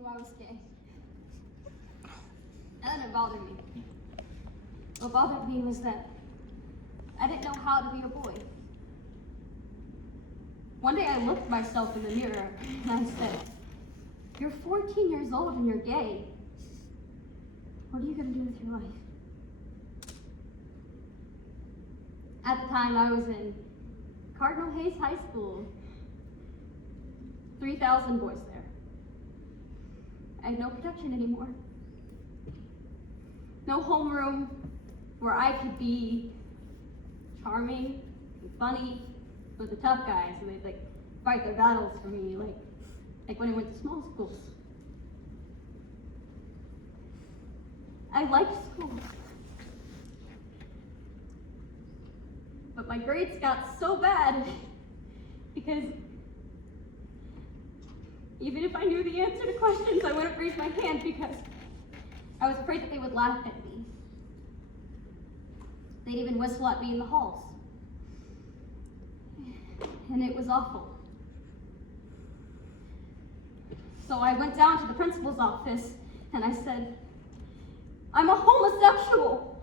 knew I was gay. And then it bothered me. What bothered me was that I didn't know how to be a boy. One day I looked at myself in the mirror and I said, "You're 14 years old and you're gay. What are you going to do with your life?" At the time I was in Cardinal Hayes High School. 3,000 boys there. I had no protection anymore. No homeroom where I could be charming and funny with the tough guys, and they'd fight their battles for me, like when I went to small schools. I liked school, but my grades got so bad because even if I knew the answer to questions, I wouldn't raise my hand because I was afraid that they would laugh at me. They'd even whistle at me in the halls. And it was awful. So I went down to the principal's office and I said, "I'm a homosexual."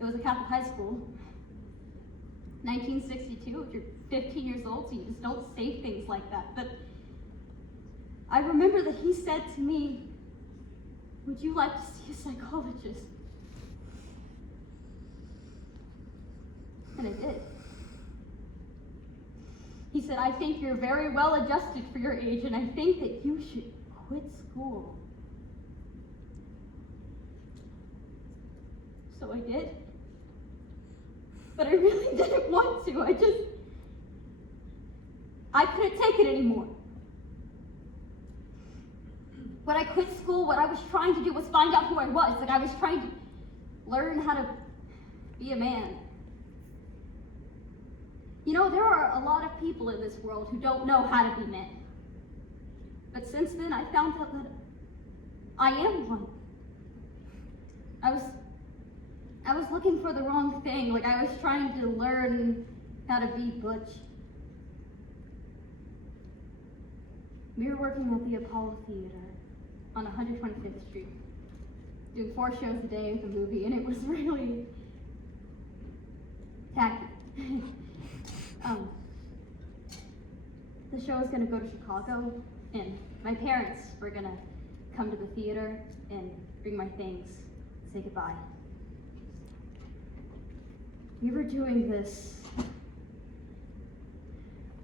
It was a Catholic high school. 1962, if you're 15 years old, so you just don't say things like that. But I remember that he said to me, "Would you like to see a psychologist?" And I did. He said, "I think you're very well adjusted for your age, and I think that you should quit school." So I did. But I really didn't want to. I couldn't take it anymore. When I quit school, what I was trying to do was find out who I was. I was trying to learn how to be a man. You know, there are a lot of people in this world who don't know how to be men. But since then, I found out that I am one. I was looking for the wrong thing. I was trying to learn how to be butch. We were working at the Apollo Theater on 125th Street, doing 4 shows a day with a movie, and it was really tacky. The show was going to go to Chicago, and my parents were going to come to the theater and bring my things, say goodbye. We were doing this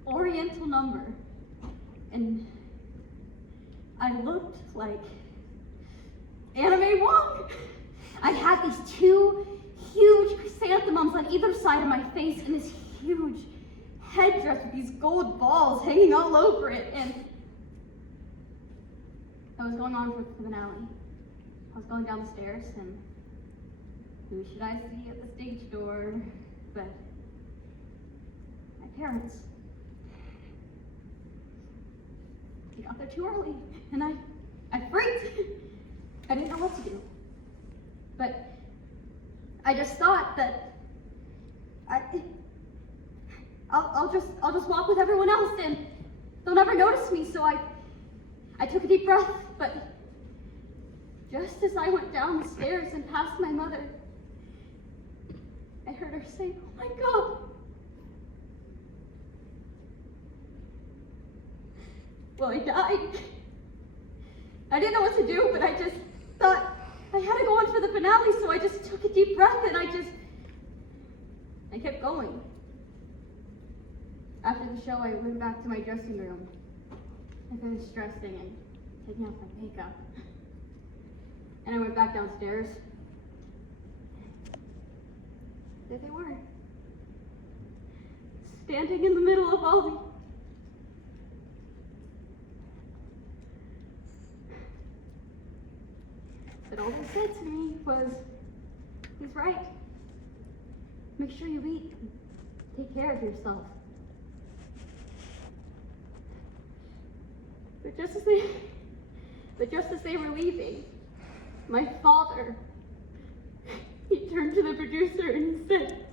Oriental number, and I looked like Anime Wong. I had these 2 huge chrysanthemums on either side of my face and this huge headdress with these gold balls hanging all over it, and I was going on for the finale. I was going down the stairs, and who should I see at the stage door but my parents. They got there too early, and I freaked. I didn't know what to do. But I just thought that I'll just walk with everyone else and they'll never notice me. So I took a deep breath, but just as I went down the stairs and past my mother, I heard her say, "Oh my God." Well, I died. I didn't know what to do, but I just thought I had to go on for the finale, so I just took a deep breath and I kept going. After the show, I went back to my dressing room. I finished dressing and taking off my makeup. And I went back downstairs. There they were, standing in the middle of all the... But all they said to me was, "He's right. Make sure you eat and take care of yourself." But just as they were leaving, my father, he turned to the producer and he said,